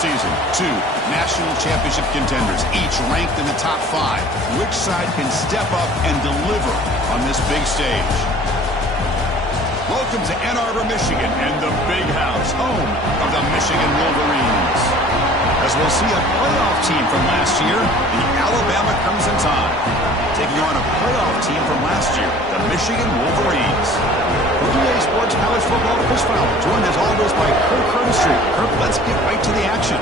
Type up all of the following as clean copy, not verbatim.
season. Two national championship contenders, each ranked in the top 5. Which side can step up and deliver on this big stage? Welcome to Ann Arbor, Michigan, and the Big House, home of the Michigan Wolverines. As we'll see a playoff team from last year, the Alabama Crimson Tide, taking on a playoff team from last year, the Michigan Wolverines. For EA Sports College Football, Chris Fowler, joined as always by Kirk Herbstreit. Kirk, let's get right to the action.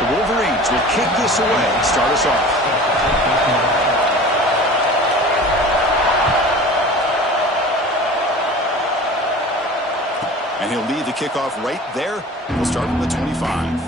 The Wolverines will kick this away and start us off. And he'll lead the kickoff right there. We'll start from the 25.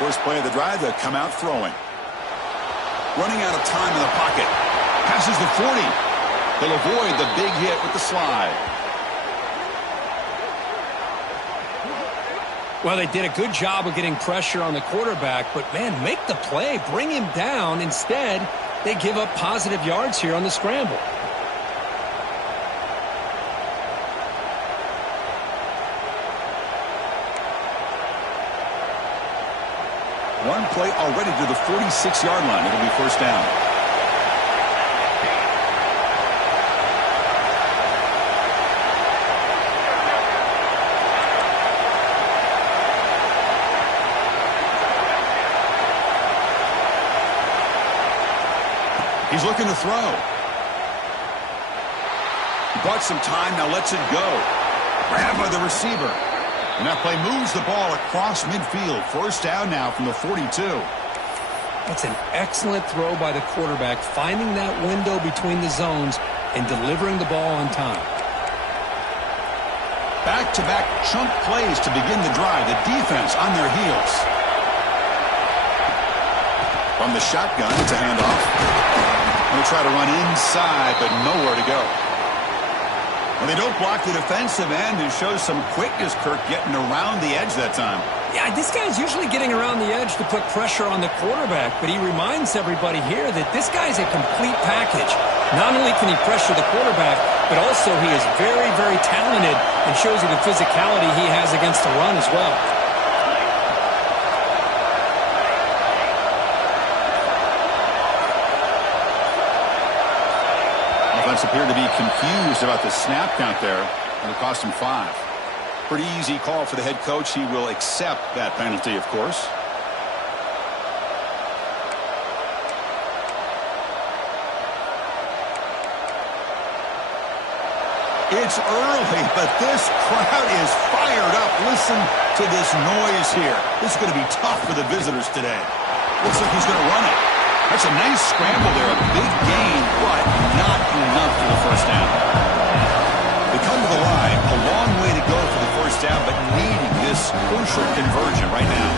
First play of the drive, they'll come out throwing. Running out of time in the pocket. Passes the 40. They'll avoid the big hit with the slide. Well, they did a good job of getting pressure on the quarterback, but, man, make the play. Bring him down. Instead, they give up positive yards here on the scramble. One play already to the 46-yard line. It'll be first down. He's looking to throw. He bought some time, now lets it go. Grab by the receiver. And that play moves the ball across midfield. First down now from the 42. That's an excellent throw by the quarterback, finding that window between the zones and delivering the ball on time. Back-to-back chunk plays to begin the drive. The defense on their heels. From the shotgun, it's a handoff. Going to try to run inside, but nowhere to go. Well, they don't block the defensive end, who shows some quickness, Kirk, getting around the edge that time. Yeah, this guy's usually getting around the edge to put pressure on the quarterback, but he reminds everybody here that this guy's a complete package. Not only can he pressure the quarterback, but also he is very, very talented and shows you the physicality he has against the run as well. Offense appeared to be confused about the snap count there, and it cost him 5. Pretty easy call for the head coach. He will accept that penalty, of course. It's early, but this crowd is fired up. Listen to this noise here. This is going to be tough for the visitors today. Looks like he's going to run it. That's a nice scramble there, a big gain, but not enough for the first down. They come to the line, a long way to go for the first down, but needing this crucial conversion right now.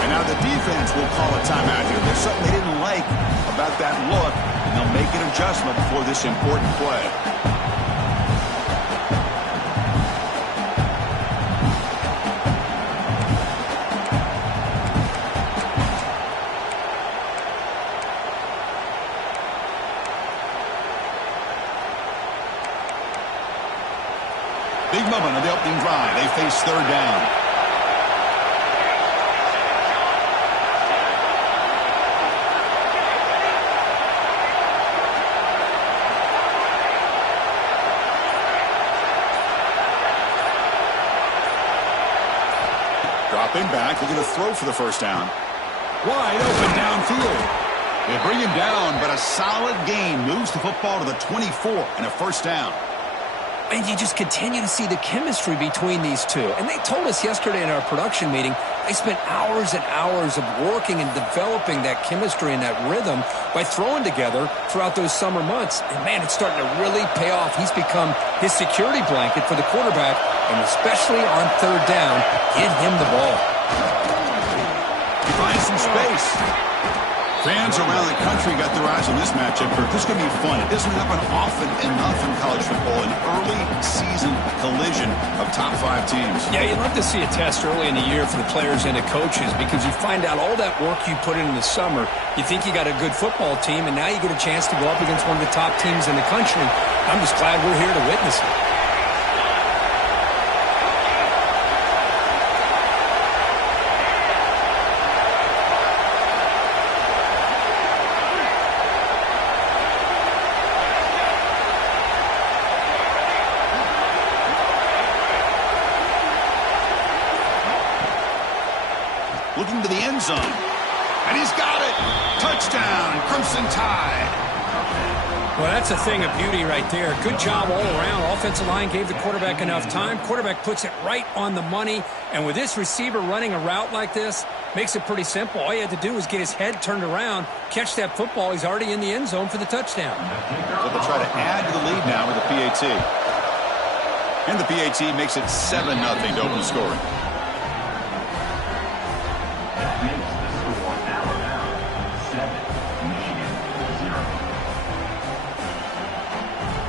And now the defense will call a timeout here. There's something they didn't like about that look, and they'll make an adjustment for this important play. Big moment of the opening drive. They face third down. Dropping back, looking to throw for the first down. Wide open downfield. They bring him down, but a solid gain moves the football to the 24 and a first down. And you just continue to see the chemistry between these two. And they told us yesterday in our production meeting, they spent hours and hours of working and developing that chemistry and that rhythm by throwing together throughout those summer months. And, man, it's starting to really pay off. He's become his security blanket for the quarterback, and especially on third down, get him the ball. He finds some space. Fans around the country got their eyes on this matchup. This is going to be fun. It doesn't happen often enough in college football, an early season collision of top 5 teams. Yeah, you'd love to see a test early in the year for the players and the coaches because you find out all that work you put in the summer. You think you got a good football team, and now you get a chance to go up against one of the top teams in the country. I'm just glad we're here to witness it. Looking to the end zone. And he's got it. Touchdown, Crimson Tide. Well, that's a thing of beauty right there. Good job all around. Offensive line gave the quarterback enough time. Quarterback puts it right on the money. And with this receiver running a route like this, makes it pretty simple. All you had to do was get his head turned around, catch that football. He's already in the end zone for the touchdown. So they'll try to add to the lead now with the PAT. And the PAT makes it 7-0 to open the scoring.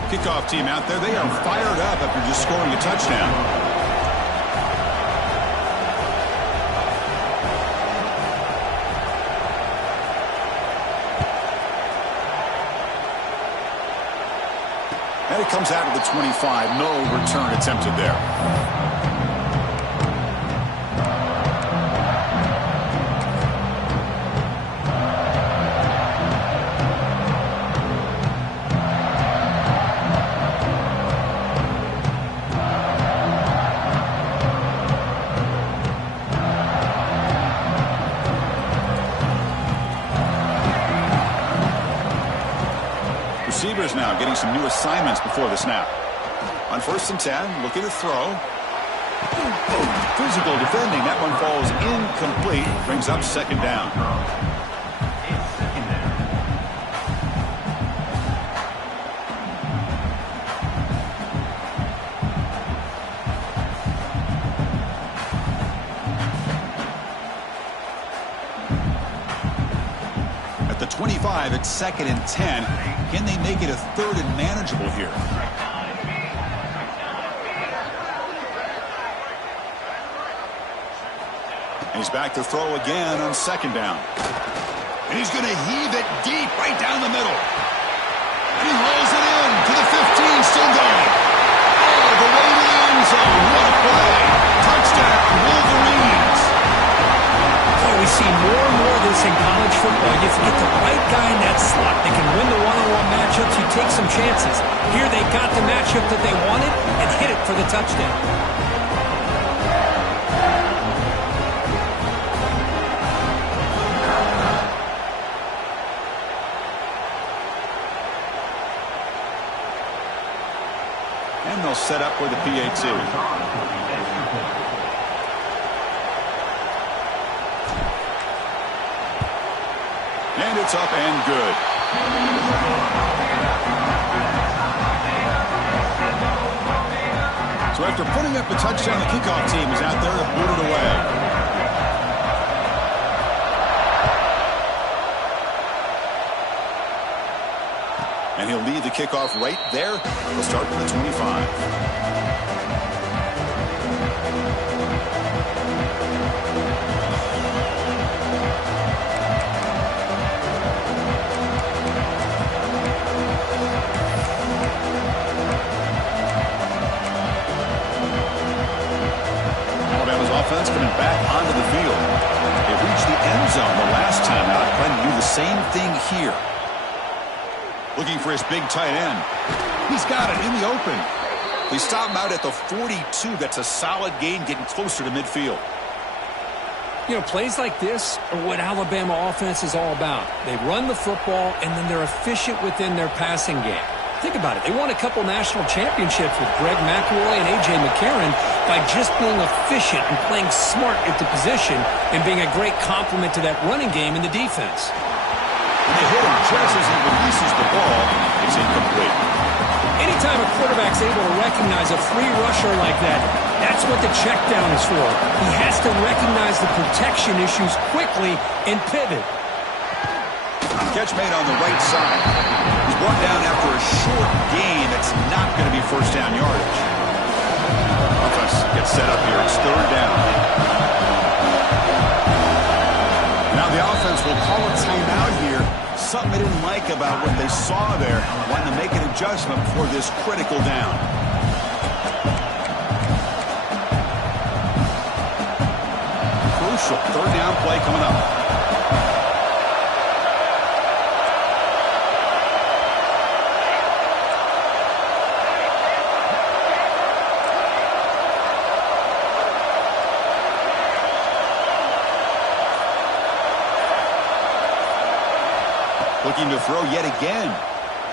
Kickoff team out there, they are fired up after just scoring a touchdown. And it comes out of the 25. No return attempted there. Receivers now getting some new assignments before the snap. On 1st and 10, looking to throw. Physical defending. That one falls incomplete. Brings up second down. At the 25, it's 2nd and 10. Can they make it a 3rd and manageable here? And he's back to throw again on 2nd down. And he's going to heave it deep right down the middle. And he rolls it in to the 15, still going. Oh, the way to the end zone. What a play. Touchdown, Wolverines. We see more and more of this in college football. You get the right guy in that slot. They can win the one-on-one matchups. You take some chances. Here they got the matchup that they wanted and hit it for the touchdown. And they'll set up with the PAT. And it's up and good. So after putting up a touchdown, the kickoff team is out there to boot it away. And he'll leave the kickoff right there. He'll start with the 25. Same thing here. Looking for his big tight end. He's got it in the open. They stop him out at the 42. That's a solid gain, getting closer to midfield. You know, plays like this are what Alabama offense is all about. They run the football, and then they're efficient within their passing game. Think about it. They won a couple national championships with Greg McElroy and A.J. McCarron by just being efficient and playing smart at the position and being a great complement to that running game in the defense. When they hit him just as he releases the ball, it's incomplete. Anytime a quarterback's able to recognize a free rusher like that, that's what the check down is for. He has to recognize the protection issues quickly and pivot. Catch made on the right side. He's brought down after a short gain that's not going to be first down yardage. Offense gets set up here. It's third down. Now the offense will call a timeout here. Something they didn't like about what they saw there. Wanting to make an adjustment for this critical down. Crucial third down play coming up. Looking to throw yet again.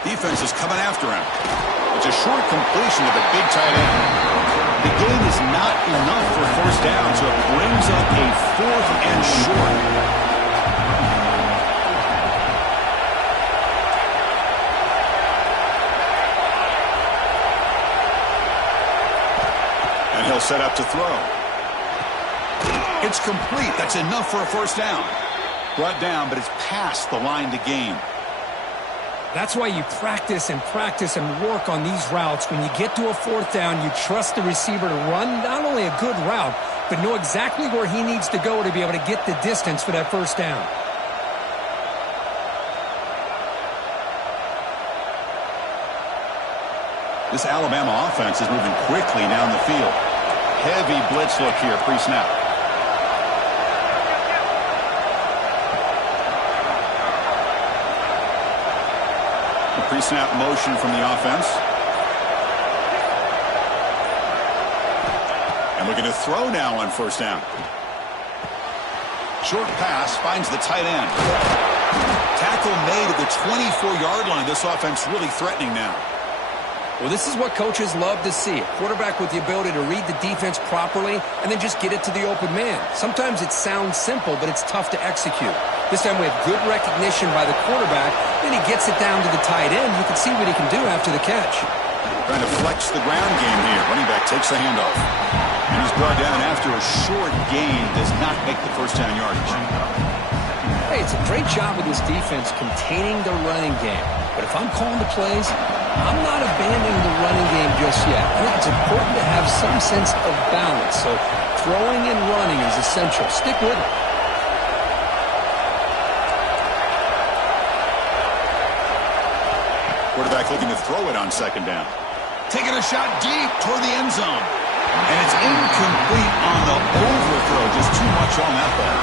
Defense is coming after him. It's a short completion to the big tight end. The gain is not enough for first down, so it brings up a fourth and short. And he'll set up to throw. It's complete. That's enough for a first down. Brought down, but it's past the line to gain. That's why you practice and practice and work on these routes. When you get to a fourth down, you trust the receiver to run not only a good route, but know exactly where he needs to go to be able to get the distance for that first down. This Alabama offense is moving quickly down the field. Heavy blitz look here, pre-snap. Pre-snap motion from the offense. And looking to throw now on first down. Short pass finds the tight end. Tackle made at the 24-yard line. This offense really threatening now. Well, this is what coaches love to see. A quarterback with the ability to read the defense properly and then just get it to the open man. Sometimes it sounds simple, but it's tough to execute. This time we have good recognition by the quarterback. Then he gets it down to the tight end. You can see what he can do after the catch. Trying to flex the ground game here. Running back takes the handoff. And he's brought down after a short gain. Does not make the first down yardage. Hey, it's a great job with this defense containing the running game. But if I'm calling the plays, I'm not abandoning the running game just yet. I think it's important to have some sense of balance. So throwing and running is essential. Stick with it. Quarterback looking to throw it on second down. Taking a shot deep toward the end zone. And it's incomplete on the overthrow. Just too much on that ball.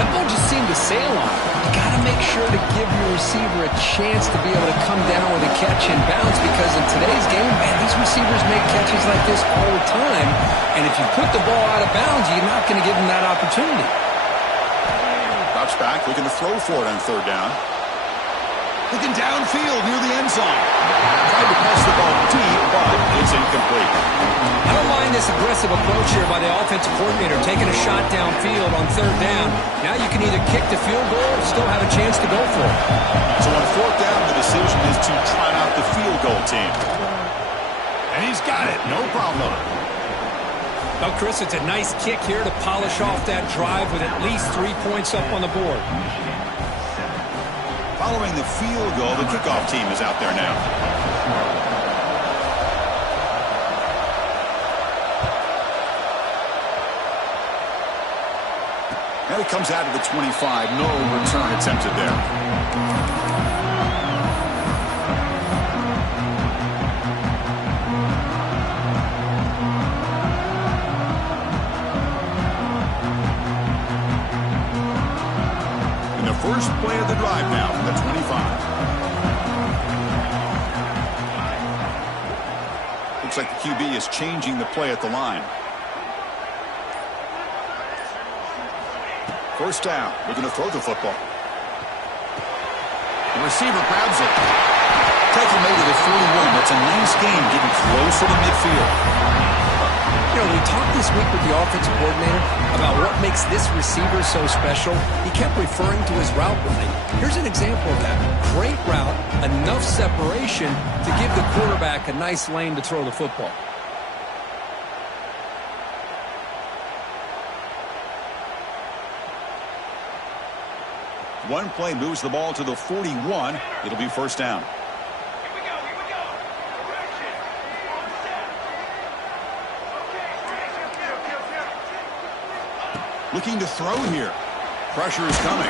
That ball just seemed to sail on. You got to make sure to give your receiver a chance to be able to come down with a catch and bounce, because in today's game, man, these receivers make catches like this all the time. And if you put the ball out of bounds, you're not going to give them that opportunity. Drops back, looking to throw for it on third down. Looking downfield near the end zone. Tried to pass the ball deep, but it's incomplete. I don't mind this aggressive approach here by the offensive coordinator, taking a shot downfield on third down. Now you can either kick the field goal or still have a chance to go for it. So on fourth down, the decision is to try out the field goal team. And he's got it. No problem. Well, Chris, it's a nice kick here to polish off that drive with at least 3 points up on the board. Following the field goal, the kickoff team is out there now. And it comes out of the 25. No return attempted there. First play of of the drive now from the 25. Looks like the QB is changing the play at the line. First down. We're going to throw the football. The receiver grabs it. Tackle made to the 41. That's a nice game, getting closer to midfield. You know, we talked this week with the offensive coordinator about what makes this receiver so special. He kept referring to his route running. Here's an example of that. Great route, enough separation to give the quarterback a nice lane to throw the football. One play moves the ball to the 41. It'll be first down. Looking to throw here. Pressure is coming.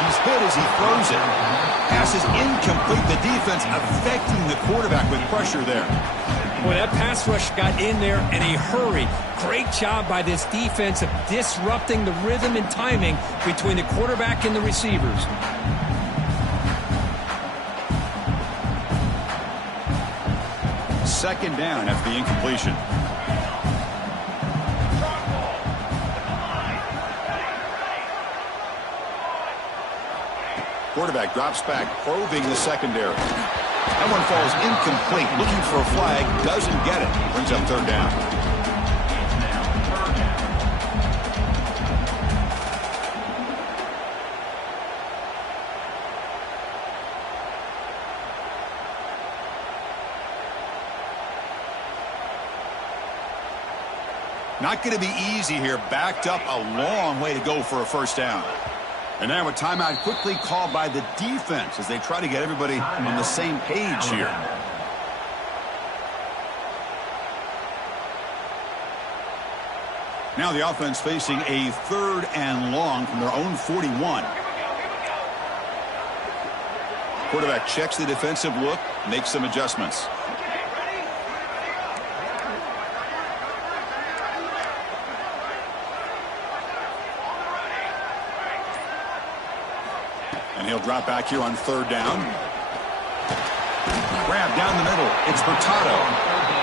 He's hit as he throws it. Pass is incomplete. The defense affecting the quarterback with pressure there. Boy, that pass rush got in there in a hurry. Great job by this defense of disrupting the rhythm and timing between the quarterback and the receivers. Second down after the incompletion. Quarterback drops back, probing the secondary. That one falls incomplete. Looking for a flag, doesn't get it. Brings up third down. Not going to be easy here. Backed up a long way to go for a first down. And now a timeout quickly called by the defense as they try to get everybody on the same page here. Now the offense facing a third and long from their own 41. Quarterback checks the defensive look, makes some adjustments. And he'll drop back here on third down. Grab down the middle. It's Hurtado.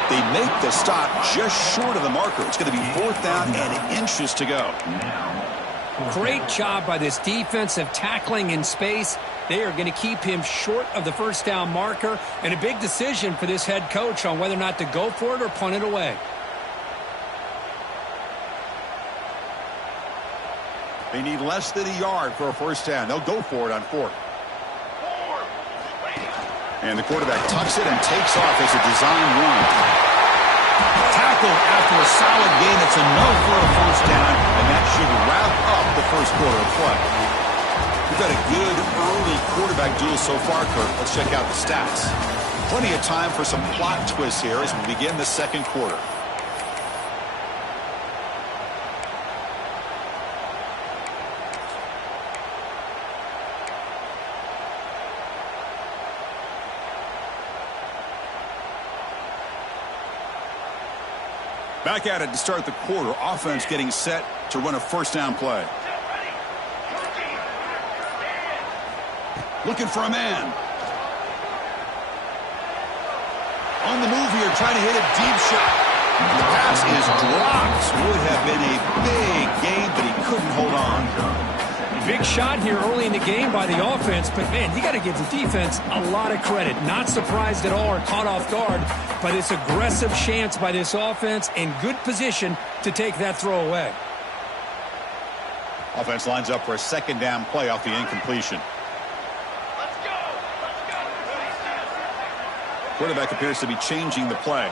They make the stop just short of the marker. It's going to be fourth down and inches to go. Great job by this defensive tackling in space. They are going to keep him short of the first down marker. And a big decision for this head coach on whether or not to go for it or punt it away. They need less than a yard for a first down. They'll go for it on fourth. And the quarterback tucks it and takes off as a design run. Tackled after a solid gain. It's enough for a first down, and that should wrap up the first quarter of play. We've got a good early quarterback duel so far, Kurt. Let's check out the stats. Plenty of time for some plot twists here as we begin the second quarter. Back at it to start the quarter. Offense getting set to run a first down play. Looking for a man. On the move here, trying to hit a deep shot. The pass is dropped. Would have been a big gain, but he couldn't hold on. Big shot here early in the game by the offense, but man, you got to give the defense a lot of credit. Not surprised at all or caught off guard, but it's aggressive chance by this offense and good position to take that throw away. Offense lines up for a second down play off the incompletion. Quarterback appears to be changing the play.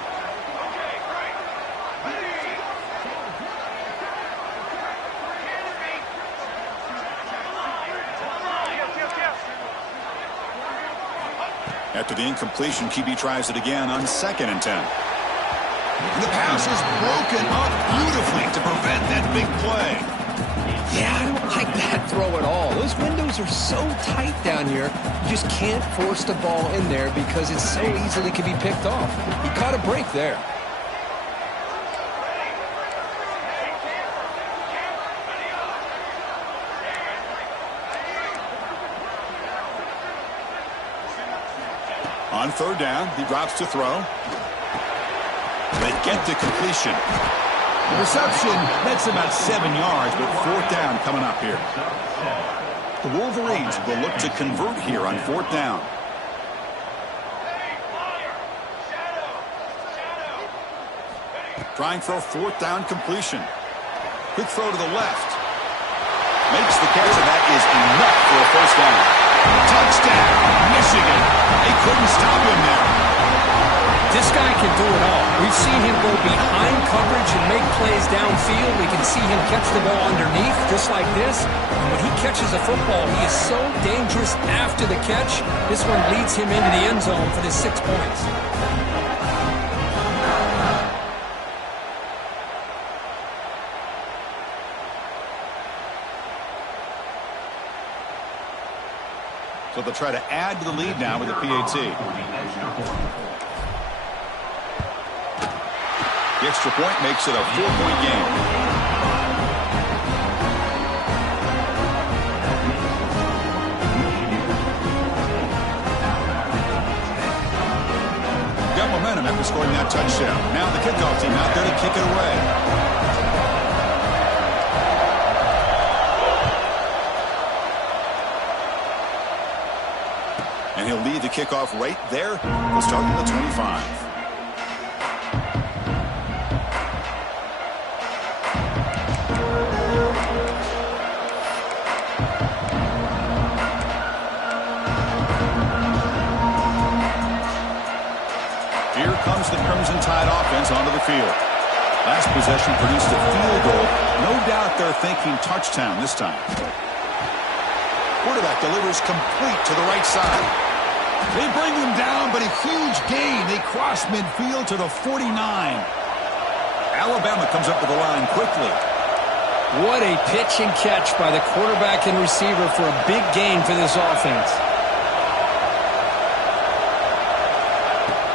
After the incompletion, QB tries it again on 2nd and 10. The pass is broken up beautifully to prevent that big play. Yeah, I don't like that throw at all. Those windows are so tight down here. You just can't force the ball in there because it so easily can be picked off. He caught a break there. On third down, he drops to throw. They get the completion. The reception, that's about 7 yards, but fourth down coming up here. The Wolverines will look to convert here on fourth down. Trying for a fourth down completion. Quick throw to the left. Makes the catch, and that is enough for a first down. Touchdown, Michigan. They couldn't stop him there. This guy can do it all. We've seen him go behind coverage and make plays downfield. We can see him catch the ball underneath, just like this. And when he catches a football, he is so dangerous after the catch. This one leads him into the end zone for the 6 points. So they'll try to add to the lead now with the PAT. The extra point makes it a 4-point game. Got momentum after scoring that touchdown. Now the kickoff team out there to kick it away. And he'll lead the kickoff right there. We'll start at the 25. Here comes the Crimson Tide offense onto the field. Last possession produced a field goal. No doubt they're thinking touchdown this time. Quarterback delivers complete to the right side. They bring him down, but a huge gain. They cross midfield to the 49. Alabama comes up to the line quickly. What a pitch and catch by the quarterback and receiver for a big gain for this offense.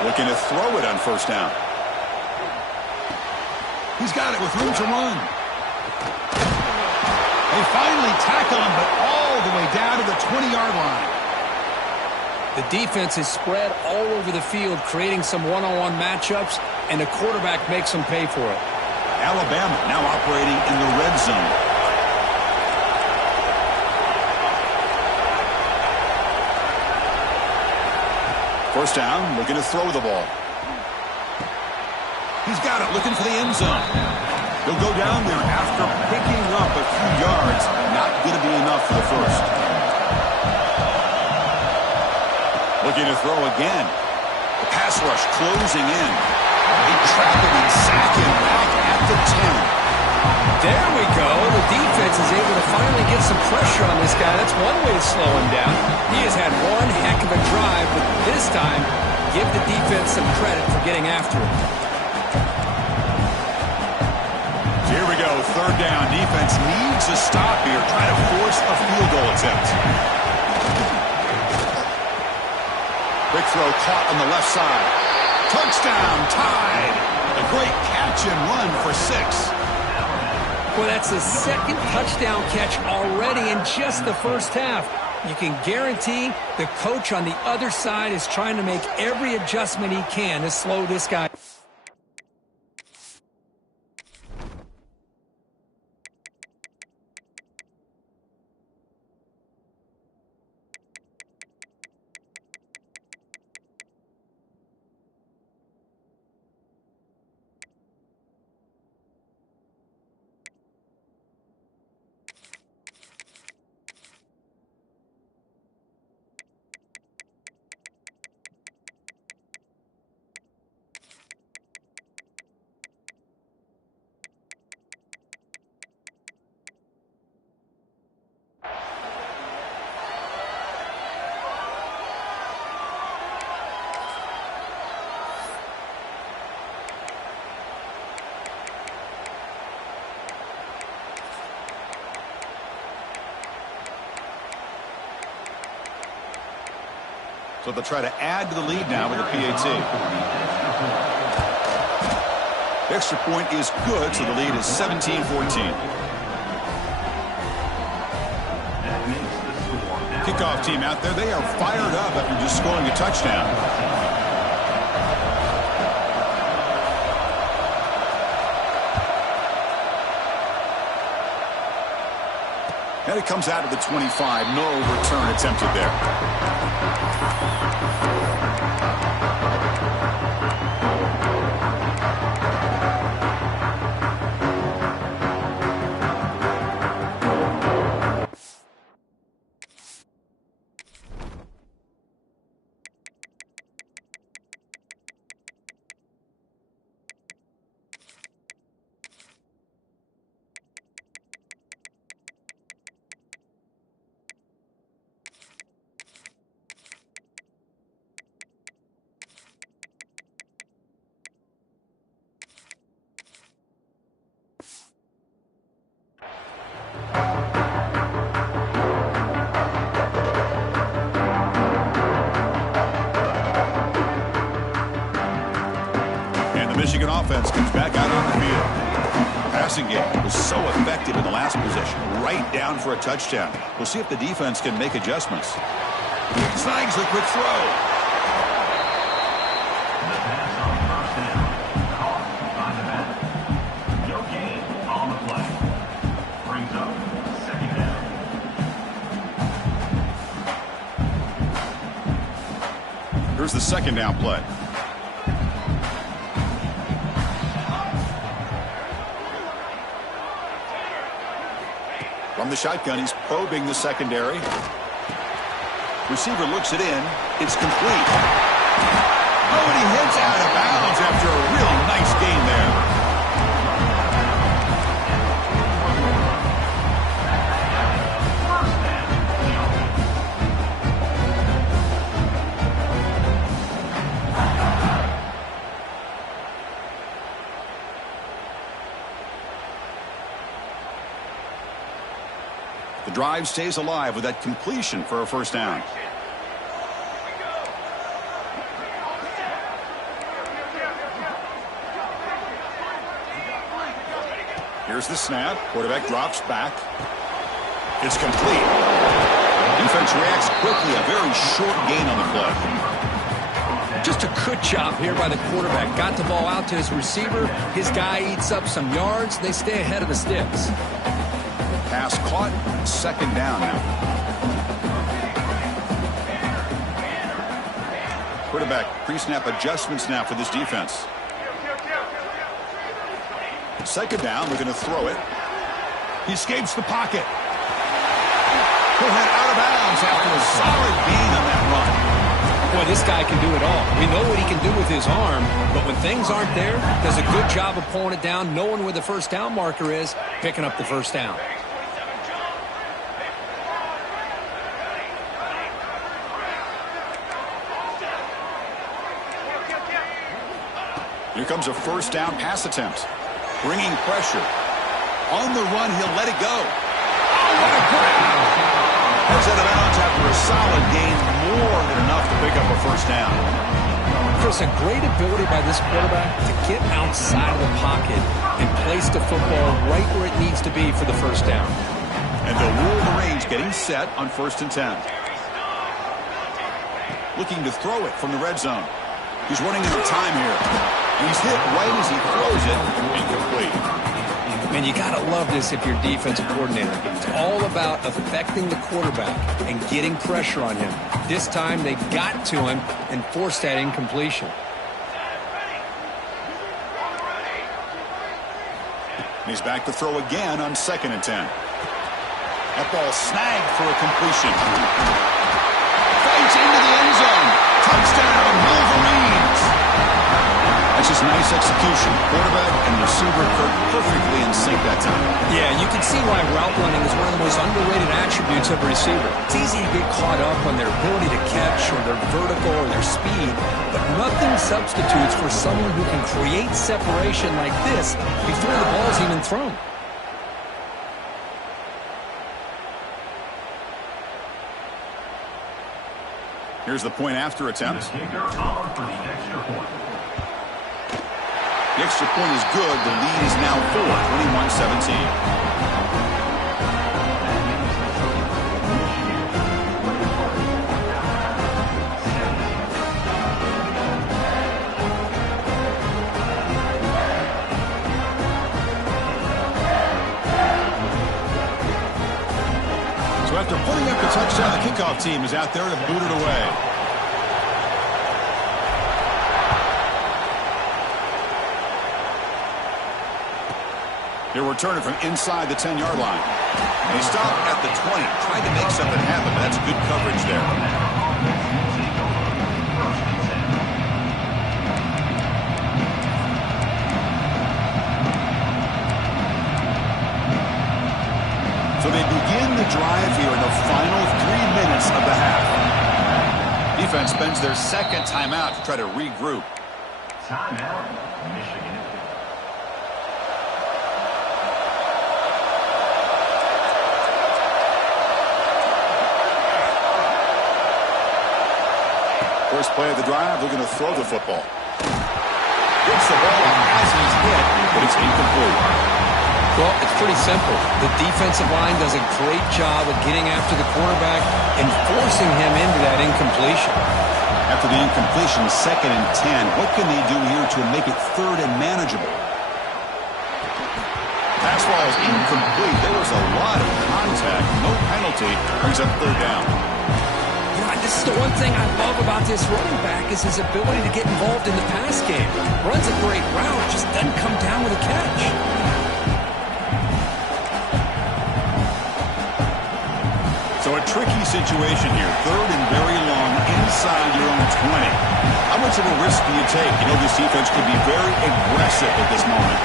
Looking to throw it on first down. He's got it with room to run. They finally tackle him, but all the way down to the 20-yard line. The defense is spread all over the field, creating some one-on-one matchups, and the quarterback makes them pay for it. Alabama now operating in the red zone. First down, looking to throw the ball. He's got it, looking for the end zone. He'll go down there after picking up a few yards. Not going to be enough for the first. Looking to throw again. The pass rush closing in. They trap him and sack him back at the 10. There we go. The defense is able to finally get some pressure on this guy. That's one way to slow him down. He has had one heck of a drive, but this time, give the defense some credit for getting after it. Here we go, third down. Defense needs a stop here. Try to force a field goal attempt. Quick throw caught on the left side. Touchdown, Tide. A great catch and run for 6. Well, that's the second touchdown catch already in just the first half. You can guarantee the coach on the other side is trying to make every adjustment he can to slow this guy. So they'll try to add to the lead now with the PAT. The extra point is good, so the lead is 17-14. Kickoff team out there, they are fired up after just scoring a touchdown. And it comes out of the 25. No return attempted there. Michigan offense comes back out on the field. Passing game was so effective in the last possession, right down for a touchdown. We'll see if the defense can make adjustments. Snags the quick throw. The pass on first down. Caught by the back. No gain on the play. Brings up second down. Here's the second down play. From the shotgun, he's probing the secondary. Receiver looks it in. It's complete. Oh, and he hits out of bounds after a really nice gain there. The drive stays alive with that completion for a first down. Here's the snap. Quarterback drops back. It's complete. Defense reacts quickly. A very short gain on the play. Just a good job here by the quarterback. Got the ball out to his receiver. His guy eats up some yards. They stay ahead of the sticks. Pass caught. Second down now. Quarterback pre-snap adjustments now for this defense. Second down, we're going to throw it. He escapes the pocket. He'll head out of bounds after a solid gain on that run. Boy, this guy can do it all. We know what he can do with his arm, but when things aren't there, does a good job of pulling it down, knowing where the first down marker is, picking up the first down. Here comes a first down pass attempt. Bringing pressure. On the run, he'll let it go. Oh, what a grab! Heads out of bounds after a solid gain, more than enough to pick up a first down. Chris, a great ability by this quarterback to get outside of the pocket and place the football right where it needs to be for the first down. And they'll rule the range, getting set on 1st and 10. Looking to throw it from the red zone. He's running out of time here. And he's hit right as he throws it. Incomplete. Man, you got to love this if you're defensive coordinator. It's all about affecting the quarterback and getting pressure on him. This time they got to him and forced that incompletion. And he's back to throw again on 2nd and 10. That ball snagged for a completion. Fights into the end zone. Touchdown, Wolverines. That's just nice execution. Quarterback and receiver perfectly in sync that time. Yeah, you can see why route running is one of the most underrated attributes of a receiver. It's easy to get caught up on their ability to catch or their vertical or their speed, but nothing substitutes for someone who can create separation like this before the ball's even thrown. Here's the point after attempt. The kicker on for the extra point. The extra point is good. The lead is now 4, 21-17. kickoff team is out there to boot it away. He'll return it from inside the 10-yard line. They stop at the 20, trying to make something happen. That's good coverage there. So they begin the drive here in the final 3 minutes of the half. Defense spends their second timeout to try to regroup. Timeout, Michigan. First play of the drive, they're going to throw the football. Gets the ball as he's hit, but it's incomplete. Well, it's pretty simple. The defensive line does a great job of getting after the quarterback and forcing him into that incompletion. After the incompletion, 2nd and 10. What can they do here to make it 3rd and manageable? Pass ball is incomplete. There was a lot of contact. No penalty. Brings up 3rd down. This is the one thing I love about this running back is his ability to get involved in the pass game. Runs a great route, just doesn't come down with a catch. So a tricky situation here. 3rd and very long inside your own 20. How much of a risk do you take? You know, this defense could be very aggressive at this moment.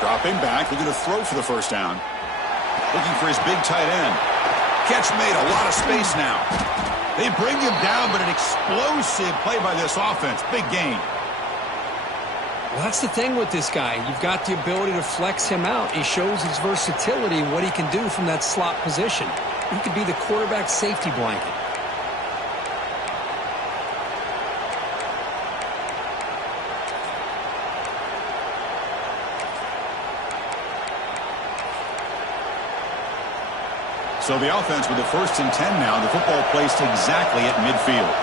Dropping back, looking to throw for the first down. Looking for his big tight end. Catch made, a lot of space now. They bring him down, but an explosive play by this offense. Big gain. Well, that's the thing with this guy. You've got the ability to flex him out. He shows his versatility, what he can do from that slot position. He could be the quarterback safety blanket. So the offense with the 1st and 10 now. The football placed exactly at midfield.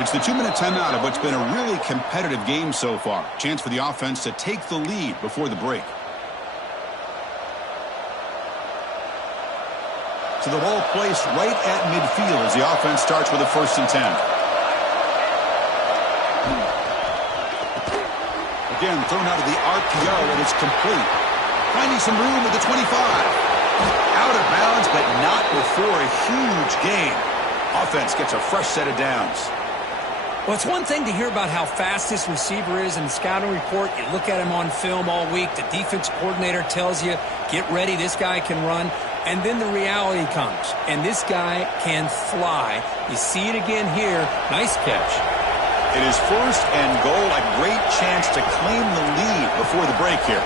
It's the 2-minute timeout of what's been a really competitive game so far. Chance for the offense to take the lead before the break. So the ball placed right at midfield as the offense starts with a 1st and 10. Again, thrown out of the RPO, and it's complete. Finding some room at the 25. Out of bounds, but not before a huge gain. Offense gets a fresh set of downs. Well, it's one thing to hear about how fast this receiver is in the scouting report. You look at him on film all week. The defense coordinator tells you, get ready, this guy can run. And then the reality comes, and this guy can fly. You see it again here. Nice catch. It is 1st and goal, a great chance to claim the lead before the break here.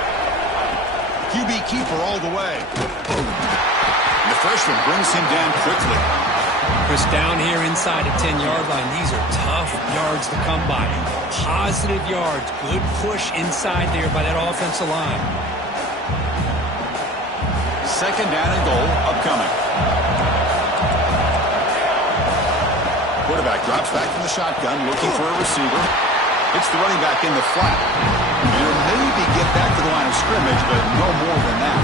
QB keeper all the way. And the freshman brings him down quickly. Chris, down here inside the 10-yard line, these are tough yards to come by. Positive yards, good push inside there by that offensive line. 2nd down and goal, upcoming. Quarterback drops back from the shotgun, looking for a receiver. Hits the running back in the flat. And he'll maybe get back to the line of scrimmage, but no more than that.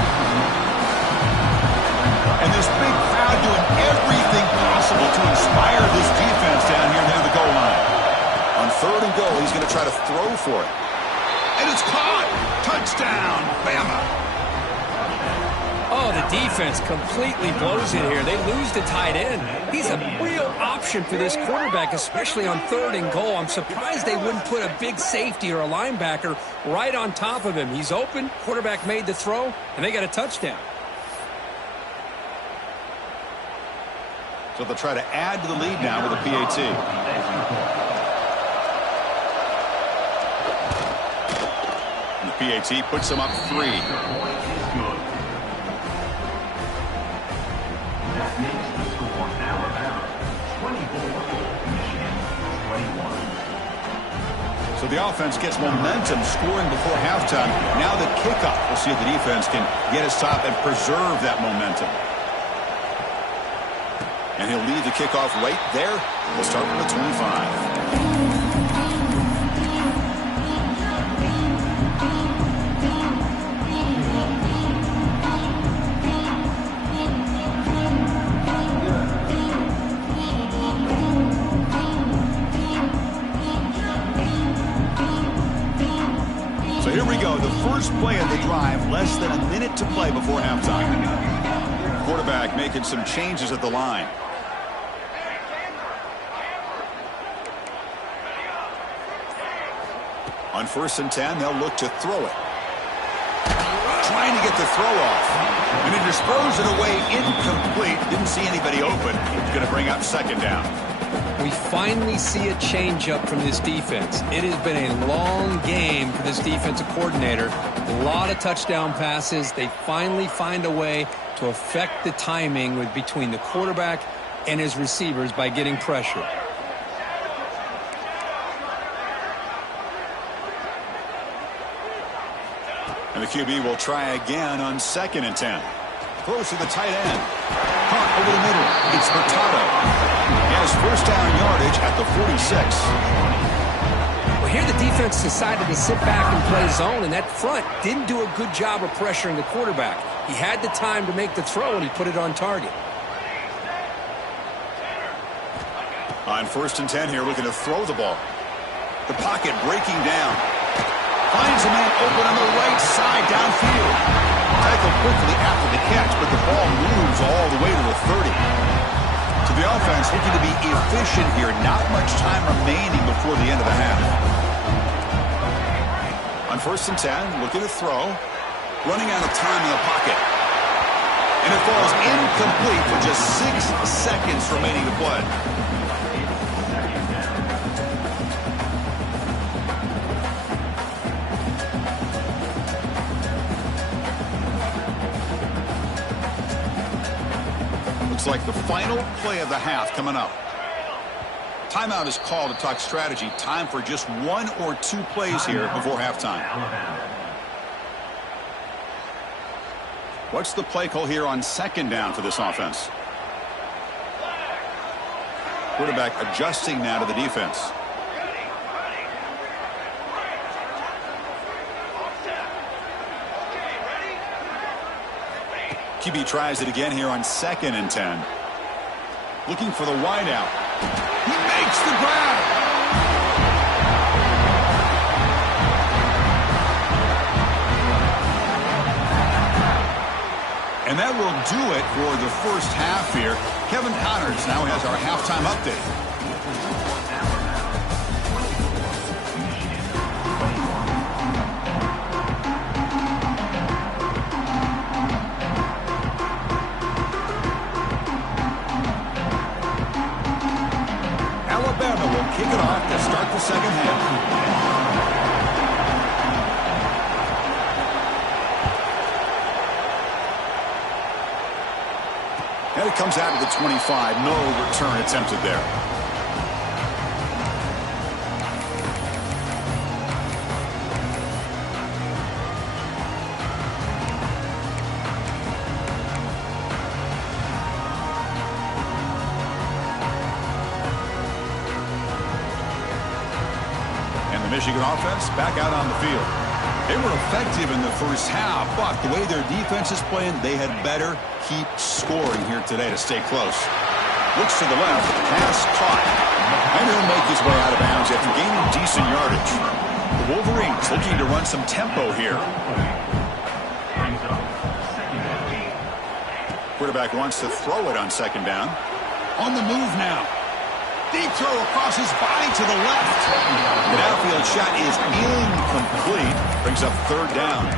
And this big crowd doing everything possible to inspire this defense down here near the goal line. On 3rd and goal, he's going to try to throw for it. And it's caught! Touchdown, Bama! Oh, the defense completely blows it here. They lose the tight end. He's a real option for this quarterback, especially on 3rd and goal. I'm surprised they wouldn't put a big safety or a linebacker right on top of him. He's open, quarterback made the throw, and they got a touchdown. So they'll try to add to the lead now with a PAT. And the PAT puts them up 3. makes the score Alabama 24, Michigan 21. So the offense gets momentum scoring before halftime. Now the kickoff. We'll see if the defense can get a stop and preserve that momentum. And he'll lead the kickoff right there. We'll start from the 25. So here we go. The first play of the drive. Less than a minute to play before halftime. Quarterback making some changes at the line. On 1st and 10, they'll look to throw it. Trying to get the throw off. And he disposed it away incomplete. Didn't see anybody open. He's going to bring up 2nd down. We finally see a change-up from this defense. It has been a long game for this defensive coordinator. A lot of touchdown passes. They finally find a way to affect the timing between the quarterback and his receivers by getting pressure. And the QB will try again on 2nd and 10. Throws to the tight end. Caught over the middle. It's Hurtado. He has 1st down yardage at the 46. Well, here the defense decided to sit back and play zone, and that front didn't do a good job of pressuring the quarterback. He had the time to make the throw, and he put it on target. On 1st and 10 here, looking to throw the ball. The pocket breaking down. Finds a man open on the right side downfield. Tackled quickly after the catch, but the ball moves all the way to the 30. So the offense looking to be efficient here. Not much time remaining before the end of the half. On 1st and 10, looking to throw. Running out of time in the pocket. And it falls incomplete with just 6 seconds remaining to play. Looks like the final play of the half coming up. Timeout is called to talk strategy. Time for just 1 or 2 plays here before halftime. What's the play call here on 2nd down for this offense? Quarterback adjusting now to the defense. QB tries it again here on 2nd and 10. Looking for the wideout. He makes the grab. And that will do it for the first half here. Kevin Connors now has our halftime update. Alabama will kick it off to start the second half. And it comes out of the 25. No return attempted there. Michigan offense back out on the field. They were effective in the first half, but the way their defense is playing, they had better keep scoring here today to stay close. Looks to the left, pass caught. And he'll make his way out of bounds after gaining decent yardage. The Wolverines looking to run some tempo here. Quarterback wants to throw it on 2nd down. On the move now. Deep throw across his body to the left. The downfield shot is incomplete. Brings up 3rd down.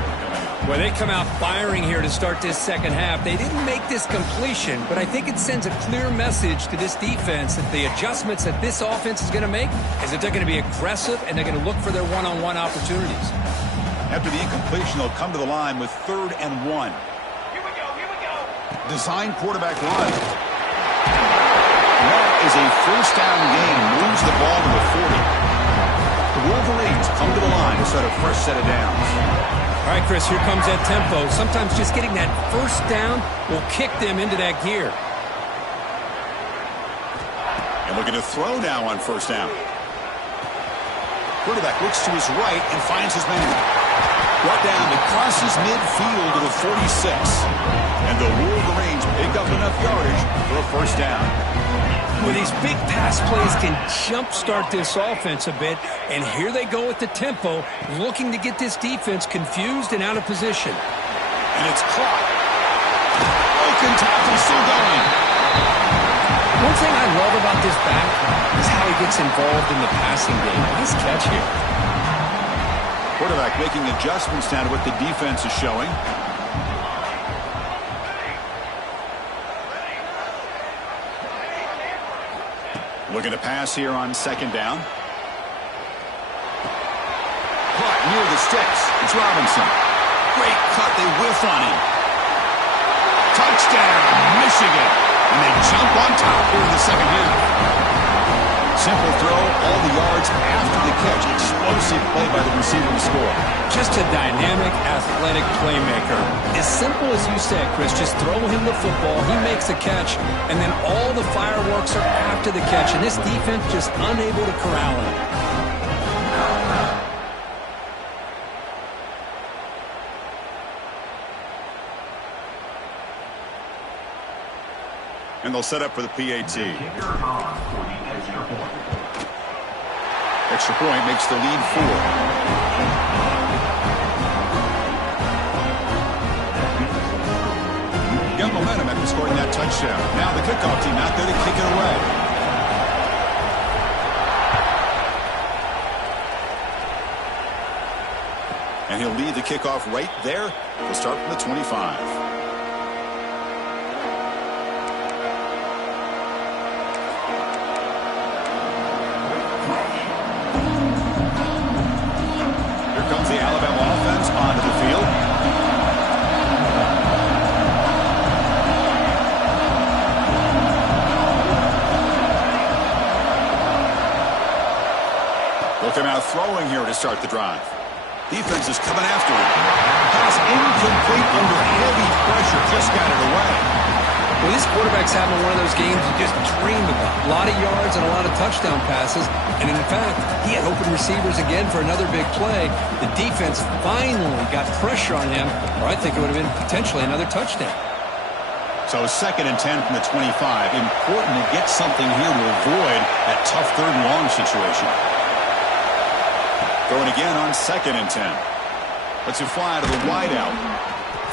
Well, they come out firing here to start this second half. They didn't make this completion, but I think it sends a clear message to this defense that the adjustments that this offense is going to make is that they're going to be aggressive and they're going to look for their one-on-one opportunities. After the incompletion, they'll come to the line with 3rd and 1. Here we go. Design quarterback run. is a first down gain. Moves the ball to the 40. The Wolverines come to the line to start a fresh set of downs. All right, Chris, here comes that tempo. Sometimes just getting that first down will kick them into that gear. And looking to throw now on first down. Quarterback looks to his right and finds his man. Brought down to crosses midfield to the 46. And the Wolverines pick up enough yardage for a first down. Well, these big pass plays can jumpstart this offense a bit. And here they go with the tempo, looking to get this defense confused and out of position. And it's caught. Broken tackle still going. One thing I love about this back is how he gets involved in the passing game. Nice catch here. Quarterback making adjustments now to what the defense is showing. Looking to pass here on second down. Caught near the sticks. It's Robinson. Great cut. They whiff on him. Touchdown, Michigan. And they jump on top here in the second half. Simple throw, all the yards after the catch. Explosive play by the receiver to score. Just a dynamic, athletic playmaker. As simple as you said, Chris, just throw him the football, he makes the catch, and then all the fireworks are after the catch, and this defense just unable to corral him. And they'll set up for the PAT. Extra point makes the lead 4. Got momentum after scoring that touchdown. Now the kickoff team out there to kick it away. And he'll lead the kickoff right there. He'll start from the 25. Come out throwing here to start the drive. Defense is coming after him. Pass incomplete under heavy pressure. Just got it away. Well, this quarterback's having one of those games you just dream about. A lot of yards and a lot of touchdown passes. And in fact, he had open receivers again for another big play. The defense finally got pressure on him, or I think it would have been potentially another touchdown. So 2nd and 10 from the 25. Important to get something here to avoid that tough 3rd and long situation. Going again on 2nd and 10. Lets it fly to the wideout.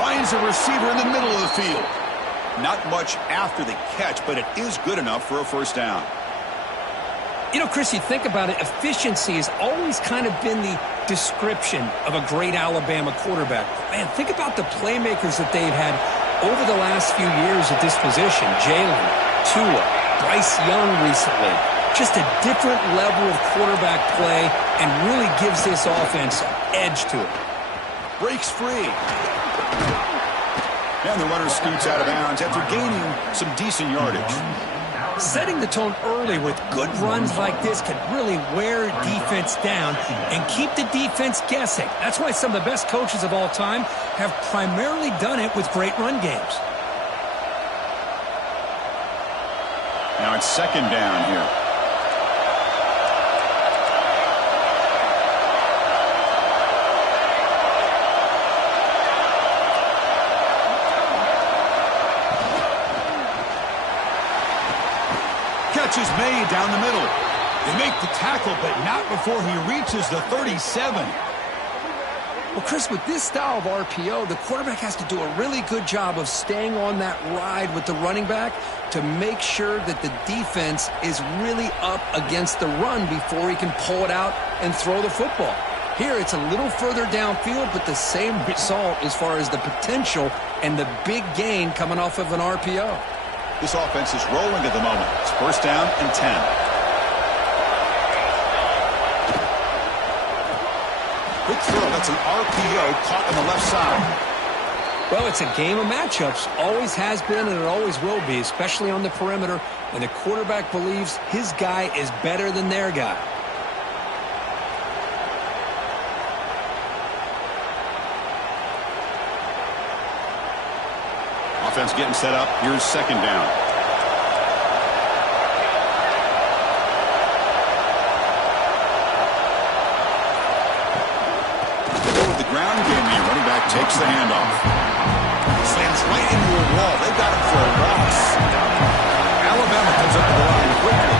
Finds a receiver in the middle of the field. Not much after the catch, but it is good enough for a first down. You know, Chris, you think about it, efficiency has always kind of been the description of a great Alabama quarterback. Man, think about the playmakers that they've had over the last few years at this position. Jalen, Tua, Bryce Young recently. Just a different level of quarterback play and really gives this offense an edge to it. Breaks free. And the runner scoots out of bounds after gaining some decent yardage. Setting the tone early with good runs like this can really wear defense down and keep the defense guessing. That's why some of the best coaches of all time have primarily done it with great run games. Now it's 2nd down here. Is made down the middle. They make the tackle, but not before he reaches the 37. Well, Chris, with this style of RPO, the quarterback has to do a really good job of staying on that ride with the running back to make sure that the defense is really up against the run before he can pull it out and throw the football. Here, it's a little further downfield, but the same result as far as the potential and the big gain coming off of an RPO. This offense is rolling at the moment. It's first down and 10. Quick throw. That's an RPO caught on the left side. Well, it's a game of matchups. Always has been and it always will be, especially on the perimeter. And the quarterback believes his guy is better than their guy. Offense getting set up. Here's second down. They go with the ground game here. Running back takes the handoff. Slams right into a wall. They got him for a loss. Alabama comes up to the line quickly.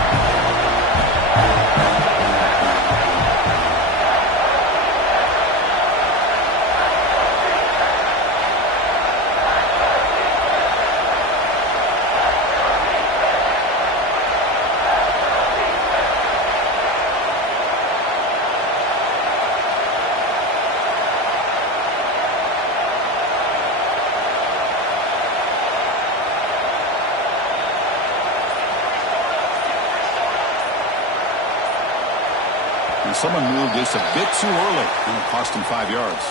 Someone moved this a bit too early, and it cost him 5 yards.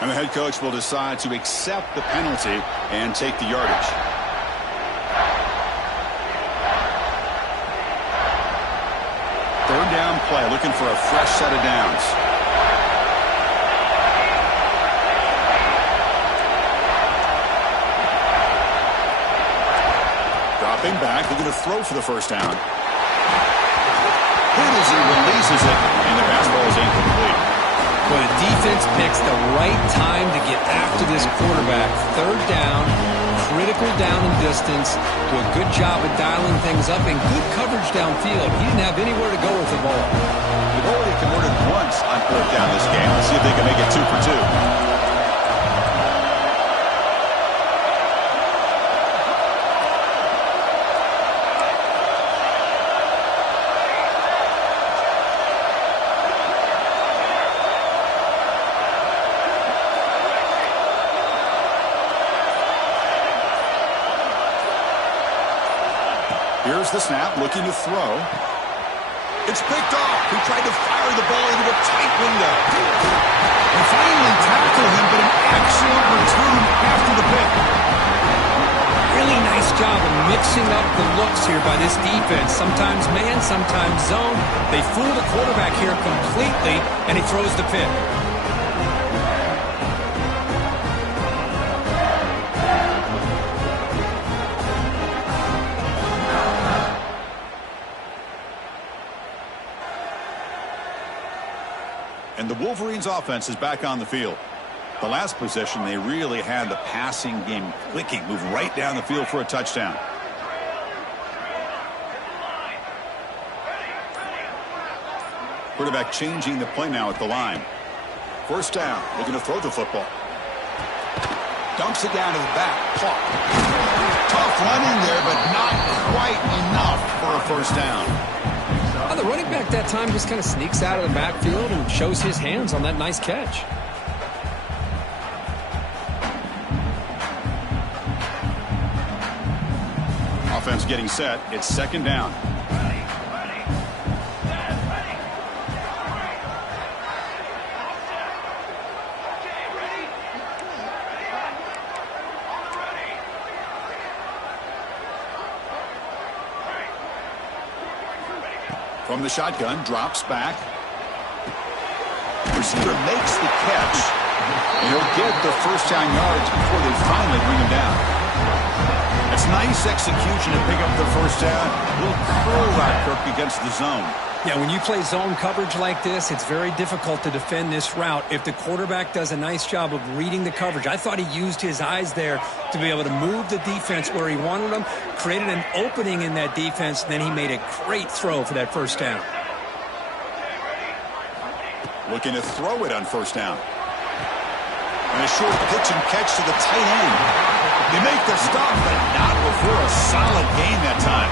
And the head coach will decide to accept the penalty and take the yardage. Third down play, looking for a fresh set of downs. Dropping back, looking to throw for the first down. Hit as he releases it, and the pass ball is incomplete. But the defense picks the right time to get after this quarterback. Third down, critical down and distance. Do a good job of dialing things up and good coverage downfield. He didn't have anywhere to go with the ball. They've already converted once on fourth down this game. Let's see if they can make it 2 for 2. Here's the snap, looking to throw. It's picked off. He tried to fire the ball into a tight window. They finally tackle him, but an excellent return after the pick. Really nice job of mixing up the looks here by this defense. Sometimes man, sometimes zone. They fool the quarterback here completely, and he throws the pick. And the Wolverines offense is back on the field. The last possession, they really had the passing game clicking. Move right down the field for a touchdown. Quarterback changing the play now at the line. First down, looking to throw the football. Dumps it down to the back. Caught. Tough running there, but not quite enough for a first down. The running back that time just kind of sneaks out of the backfield and shows his hands on that nice catch. Offense getting set. It's second down. From the shotgun, drops back. Receiver makes the catch. And he'll get the first down yards before they finally bring him down. It's nice execution to pick up the first down. A little curl route, Kirk, against the zone. Yeah, when you play zone coverage like this, it's very difficult to defend this route if the quarterback does a nice job of reading the coverage. I thought he used his eyes there to be able to move the defense where he wanted them, created an opening in that defense, and then he made a great throw for that first down. Looking to throw it on first down. And a short pitch and catch to the tight end. They make the stop, but not before a solid gain that time.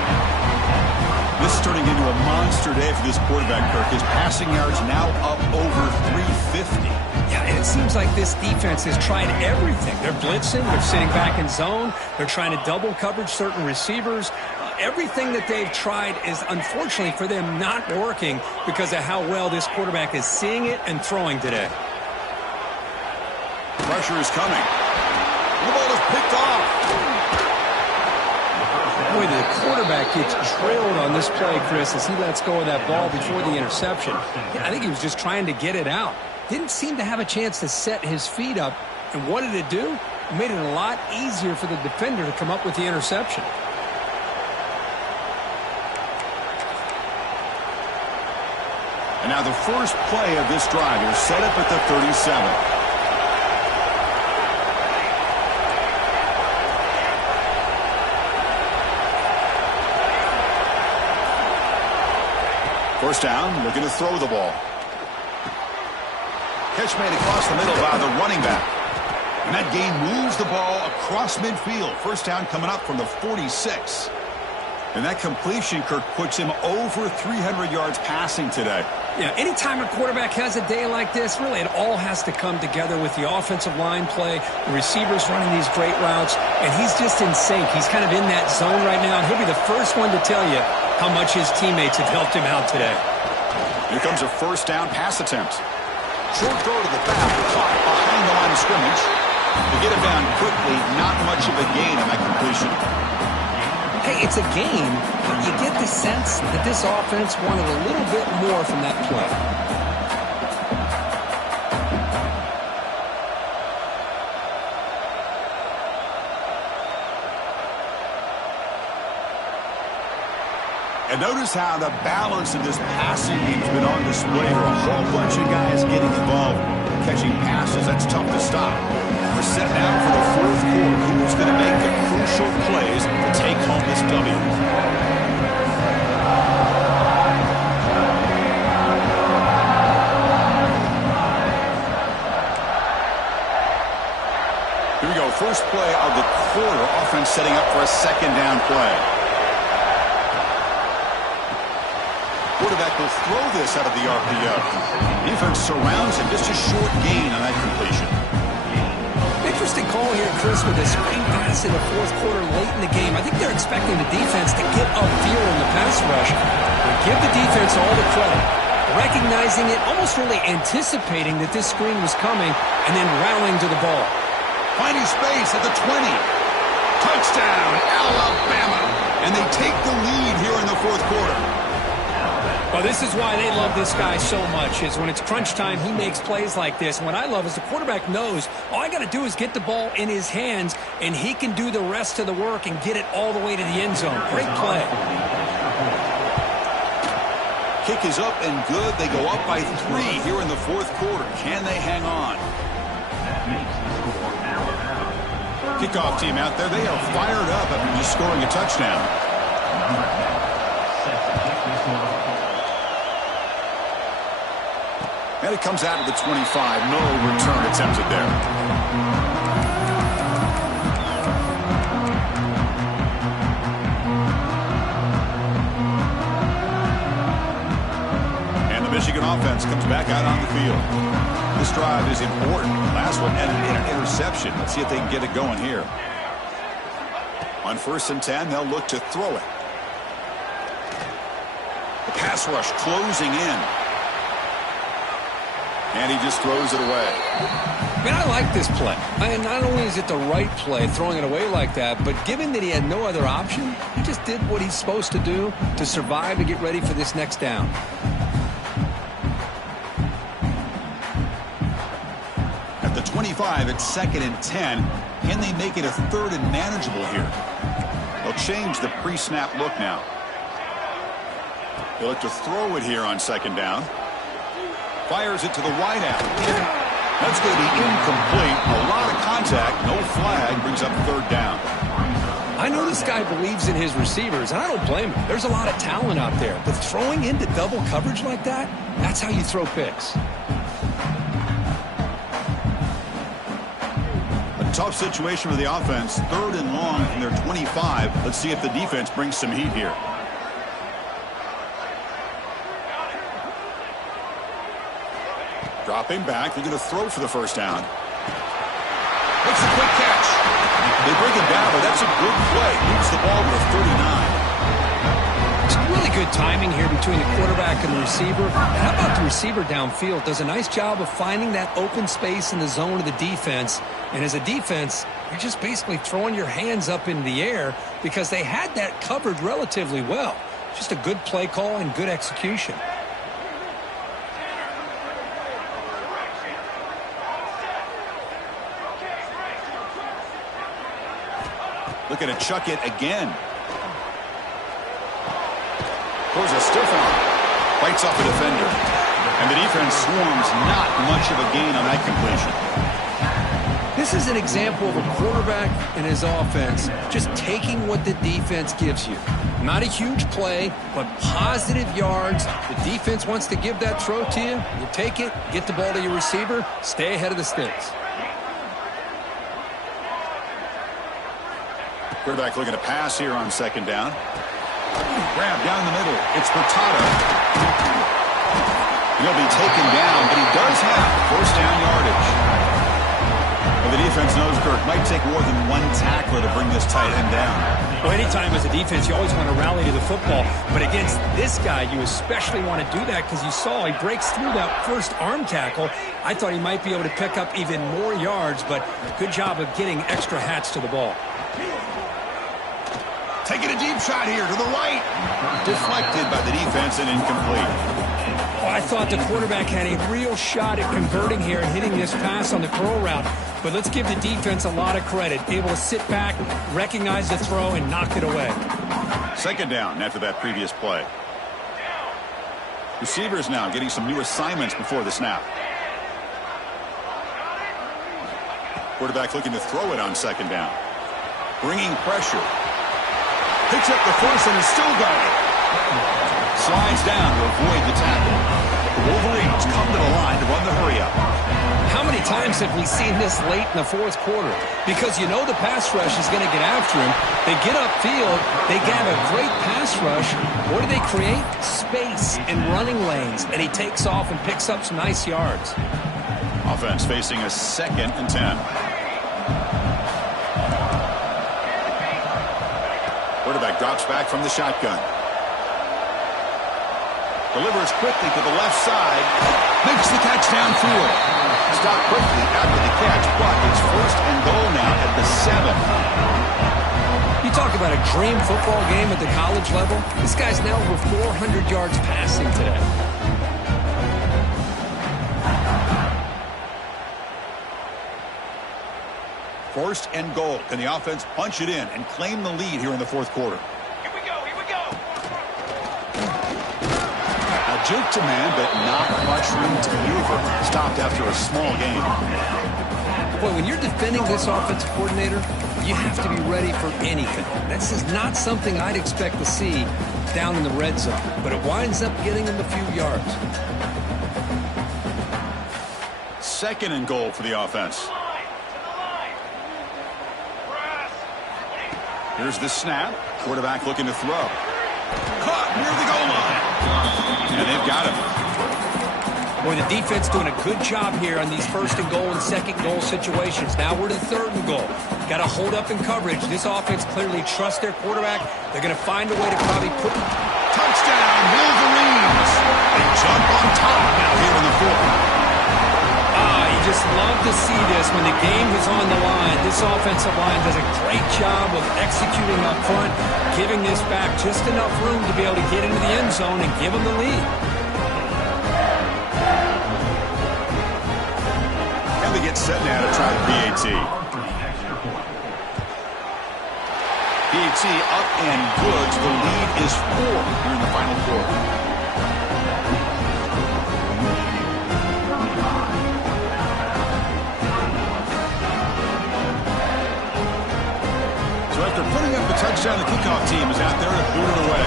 This is turning into a monster day for this quarterback, Kirk. His passing yards now up over 350. Yeah, and it seems like this defense has tried everything. They're blitzing. They're sitting back in zone. They're trying to double coverage certain receivers. Everything that they've tried is, unfortunately for them, not working because of how well this quarterback is seeing it and throwing today. Pressure is coming. picked off. Boy, the quarterback gets trailed on this play, Chris, as he lets go of that ball before the interception. Yeah, I think he was just trying to get it out. Didn't seem to have a chance to set his feet up. And what did it do? It made it a lot easier for the defender to come up with the interception. And now the first play of this drive is set up at the 37. First down, looking to throw the ball. Catch made across the middle by the running back. And that gain moves the ball across midfield. First down coming up from the 46. And that completion, Kirk, puts him over 300 yards passing today. Yeah, anytime a quarterback has a day like this, really it all has to come together with the offensive line play, the receivers running these great routes, and he's just in sync. He's kind of in that zone right now, and he'll be the first one to tell you how much his teammates have helped him out today. Here comes a first down pass attempt. Short throw to the back, caught behind the line of scrimmage. To get it down quickly, not much of a gain on that completion. Hey, it's a game, but you get the sense that this offense wanted a little bit more from that play. And notice how the balance of this passing game's been on display for a whole bunch of guys getting involved. Catching passes, that's tough to stop. We're set now for the fourth quarter. Who's going to make the crucial plays to take home this W? Here we go. First play of the quarter. Offense setting up for a second down play. Quarterback will throw this out of the RPO. Defense surrounds him. Just a short gain on that completion. Interesting call here, Chris, with a screen pass in the fourth quarter late in the game. I think they're expecting the defense to get upfield in the pass rush. But give the defense all the credit. Recognizing it, almost really anticipating that this screen was coming, and then rallying to the ball. Finding space at the 20. Touchdown, Alabama. And they take the lead here in the fourth quarter. Well, this is why they love this guy so much, is when it's crunch time, he makes plays like this. And what I love is the quarterback knows all I got to do is get the ball in his hands, and he can do the rest of the work and get it all the way to the end zone. Great play. Kick is up and good. They go up by 3 here in the fourth quarter. Can they hang on? Kickoff team out there. They are fired up after just scoring a touchdown. And it comes out of the 25. No return attempted there. And the Michigan offense comes back out on the field. This drive is important. Last one ended in an interception. Let's see if they can get it going here. On 1st and 10, they'll look to throw it. The pass rush closing in. And he just throws it away. Man, I like this play. And not only is it the right play, throwing it away like that, but given that he had no other option, he just did what he's supposed to do to survive and get ready for this next down. At the 25, it's 2nd and 10. Can they make it a 3rd and manageable here? They'll change the pre-snap look now. They'll look to throw it here on 2nd down. Fires it to the wideout. That's going to be incomplete. A lot of contact. No flag. Brings up 3rd down. I know this guy believes in his receivers, and I don't blame him. There's a lot of talent out there. But throwing into double coverage like that, that's how you throw picks. A tough situation for the offense. 3rd and long from their 25. Let's see if the defense brings some heat here. Dropping back. They're going to throw for the 1st down. Makes a quick catch. They bring him down, but that's a good play. Moves the ball to the 39. It's really good timing here between the quarterback and the receiver. And how about the receiver downfield? Does a nice job of finding that open space in the zone of the defense. And as a defense, you're just basically throwing your hands up in the air because they had that covered relatively well. Just a good play call and good execution. Looking to chuck it again. Throws a stiff arm. Bites off the defender. And the defense swarms. Not much of a gain on that completion. This is an example of a quarterback and his offense just taking what the defense gives you. Not a huge play, but positive yards. The defense wants to give that throw to you. You take it, get the ball to your receiver, stay ahead of the sticks. Quarterback looking to pass here on second down. Grab down the middle. It's Furtado. He'll be taken down, but he does have first down yardage. And the defense knows Kirk might take more than one tackler to bring this tight end down. Well, anytime as a defense, you always want to rally to the football. But against this guy, you especially want to do that because you saw he breaks through that first arm tackle. I thought he might be able to pick up even more yards, but good job of getting extra hats to the ball. Taking a deep shot here to the right. Deflected by the defense and incomplete. Well, I thought the quarterback had a real shot at converting here and hitting this pass on the curl route. But let's give the defense a lot of credit. Able to sit back, recognize the throw, and knock it away. Second down after that previous play. Receivers now getting some new assignments before the snap. Quarterback looking to throw it on second down. Bringing pressure. Picks up the first and is still going. Slides down to avoid the tackle. The Wolverines come to the line to run the hurry-up. How many times have we seen this late in the fourth quarter? Because you know the pass rush is going to get after him. They get upfield. They have a great pass rush. What do they create? Space and running lanes. And he takes off and picks up some nice yards. Offense facing a 2nd and 10. Quarterback drops back from the shotgun. Delivers quickly to the left side. Makes the catch downfield. Stopped quickly after the catch, but it's first and goal now at the 7. You talk about a dream football game at the college level. This guy's now over 400 yards passing today. First and goal. Can the offense punch it in and claim the lead here in the fourth quarter? Here we go, here we go. A juke to man, but not much room to maneuver. Stopped after a small gain. Boy, when you're defending this offensive coordinator, you have to be ready for anything. This is not something I'd expect to see down in the red zone, but it winds up getting him a few yards. Second and goal for the offense. Here's the snap. Quarterback looking to throw. Caught near the goal line. And they've got him. Boy, the defense doing a good job here on these first and goal and second goal situations. Now we're to third and goal. Got to hold up in coverage. This offense clearly trusts their quarterback. They're going to find a way to probably put... Touchdown, Wolverines. They jump on top now here in the fourth. You just love to see this when the game is on the line. This offensive line does a great job of executing up front, giving this back just enough room to be able to get into the end zone and give them the lead. And they get set now to try the PAT. PAT up and good. The lead is 4 here in the final quarter. After putting up the touchdown, the kickoff team is out there to boot it away.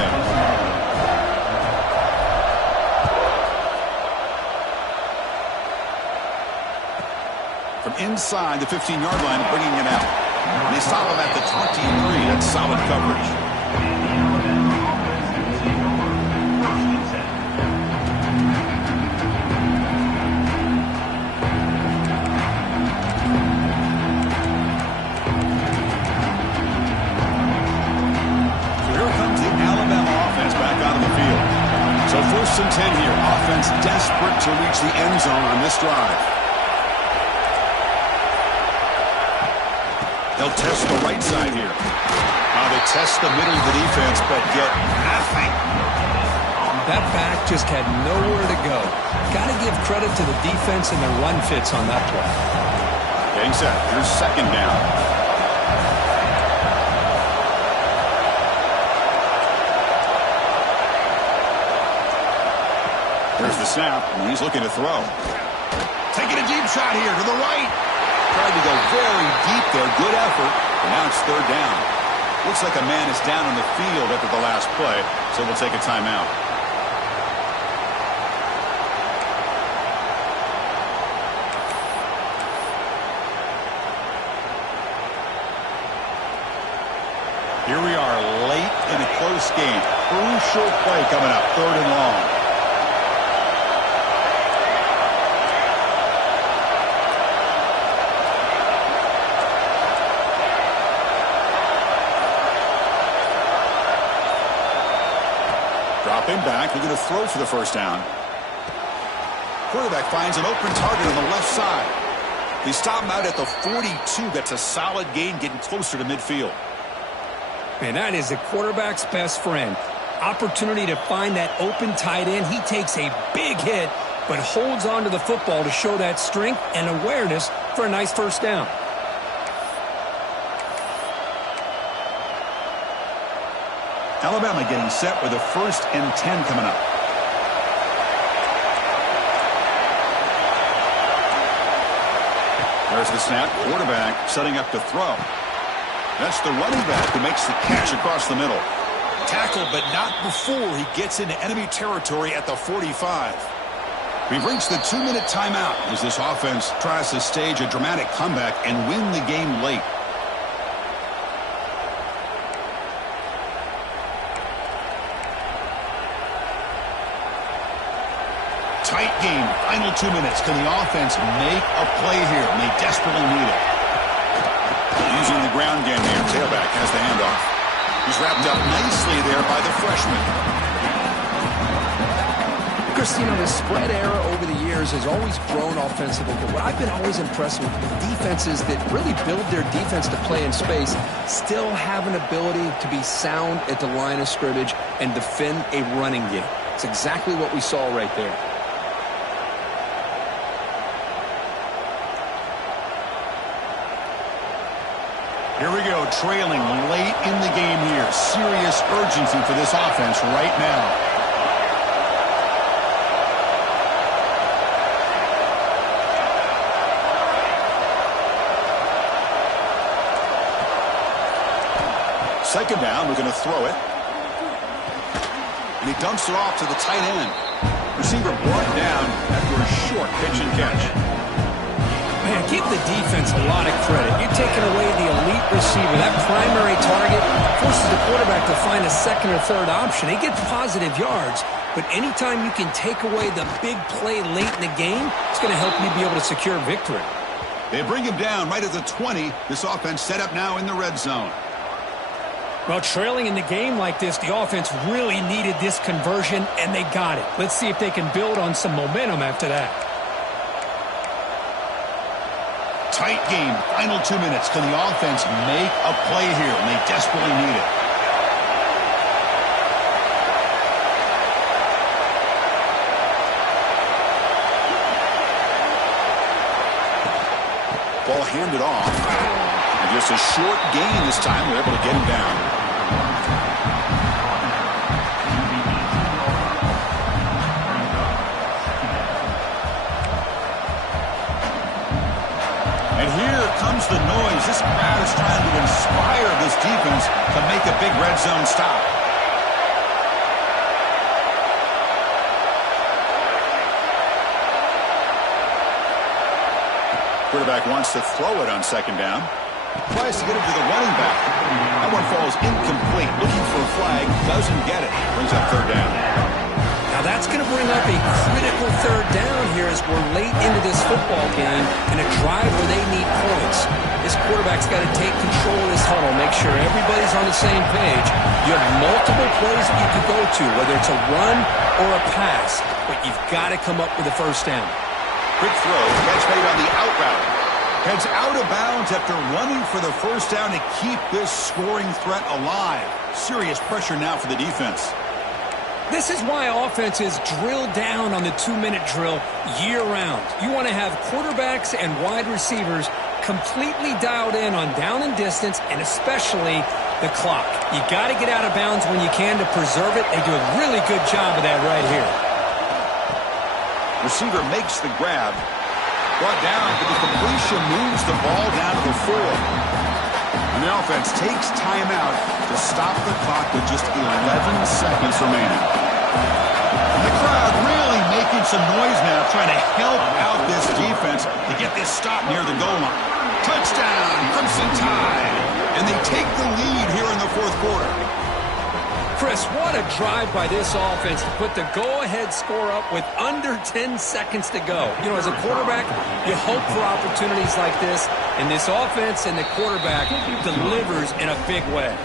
From inside the 15-yard line, bringing it out. And they stop him at the 23. That's solid coverage. So first and 10 here. Offense desperate to reach the end zone on this drive. They'll test the right side here. They test the middle of the defense, but get nothing. That back just had nowhere to go. Got to give credit to the defense and their run fits on that play. Getting set. Here's second down. There's the snap, and he's looking to throw. Taking a deep shot here to the right. Tried to go very deep there. Good effort. And now it's third down. Looks like a man is down on the field after the last play, so we'll take a timeout. Here we are late in a close game. Crucial play coming up, third and long. Dropping back, looking to throw for the first down. Quarterback finds an open target on the left side. They stop him out at the 42. That's a solid gain, getting closer to midfield. Man, that is the quarterback's best friend. Opportunity to find that open tight end. He takes a big hit, but holds on to the football to show that strength and awareness for a nice first down. Alabama getting set with a 1st and 10 coming up. There's the snap. Quarterback setting up to throw. That's the running back who makes the catch across the middle. Tackled, but not before he gets into enemy territory at the 45. We've reached the 2-minute timeout as this offense tries to stage a dramatic comeback and win the game late. Tight game, final 2 minutes. Can the offense make a play here? And they desperately need it. Using the ground game here, tailback has the handoff. He's wrapped up nicely there by the freshman. Chris, you know, the spread era over the years has always grown offensively, but what I've been always impressed with defenses that really build their defense to play in space still have an ability to be sound at the line of scrimmage and defend a running game. It's exactly what we saw right there. Here we go, trailing late in the game here. Serious urgency for this offense right now. Second down, we're going to throw it. And he dumps it off to the tight end. Receiver brought down after a short pitch and catch. Man, give the defense a lot of credit. You're taking away the elite receiver. That primary target forces the quarterback to find a second or third option. He gets positive yards, but anytime you can take away the big play late in the game, it's going to help you be able to secure victory. They bring him down right at the 20. This offense set up now in the red zone. Well, trailing in the game like this, the offense really needed this conversion, and they got it. Let's see if they can build on some momentum after that. Tight game, final 2 minutes. Can the offense make a play here? And they desperately need it. Ball handed off. And just a short gain this time. They're able to get him down. Comes the noise. This crowd is trying to inspire this defense to make a big red zone stop. Quarterback wants to throw it on second down. Tries to get it to the running back. That one falls incomplete. Looking for a flag. Doesn't get it. Brings up third down. Now that's going to bring up a critical third down here as we're late into this football game in a drive where they need points. This quarterback's got to take control of this huddle, make sure everybody's on the same page. You have multiple plays that you could go to, whether it's a run or a pass, but you've got to come up with a first down. Quick throw, catch made on the out route. Heads out of bounds after running for the first down to keep this scoring threat alive. Serious pressure now for the defense. This is why offenses drill down on the 2-minute drill year-round. You want to have quarterbacks and wide receivers completely dialed in on down and distance, and especially the clock. You got to get out of bounds when you can to preserve it. They do a really good job of that right here. Receiver makes the grab. Brought down, but the completion moves the ball down to the 4. And the offense takes timeout to stop the clock with just 11 seconds remaining. And the crowd really making some noise now, trying to help out this defense to get this stop near the goal line. Touchdown, Crimson Tide. And they take the lead here in the fourth quarter. Chris, what a drive by this offense to put the go-ahead score up with under 10 seconds to go. You know, as a quarterback, you hope for opportunities like this, and this offense and the quarterback delivers in a big way.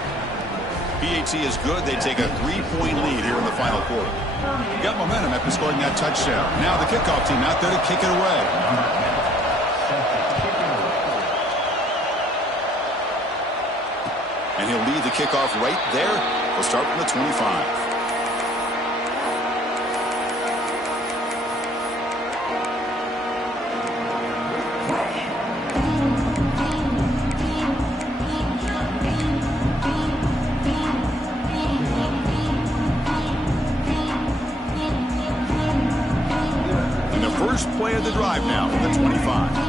PAT is good. They take a 3-point lead here in the final quarter. You got momentum after scoring that touchdown. Now the kickoff team out there to kick it away. And he'll lead the kickoff right there. We'll start from the 25. And the first play of the drive now from the 25.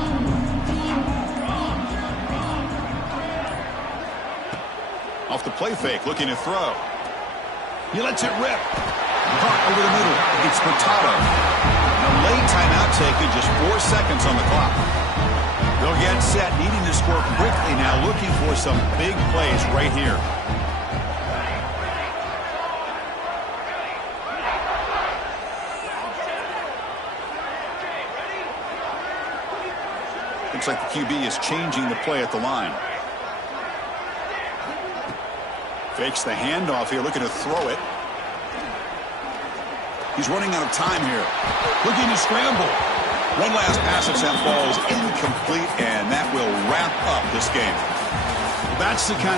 Off the play fake, looking to throw. He lets it rip. Caught over the middle. It's Furtado. A late timeout taken, just 4 seconds on the clock. They'll get set, needing to score quickly now, looking for some big plays right here. Looks like the QB is changing the play at the line. Fakes the handoff here, looking to throw it. He's running out of time here. Looking to scramble. One last pass attempt falls incomplete, and that will wrap up this game. That's the kind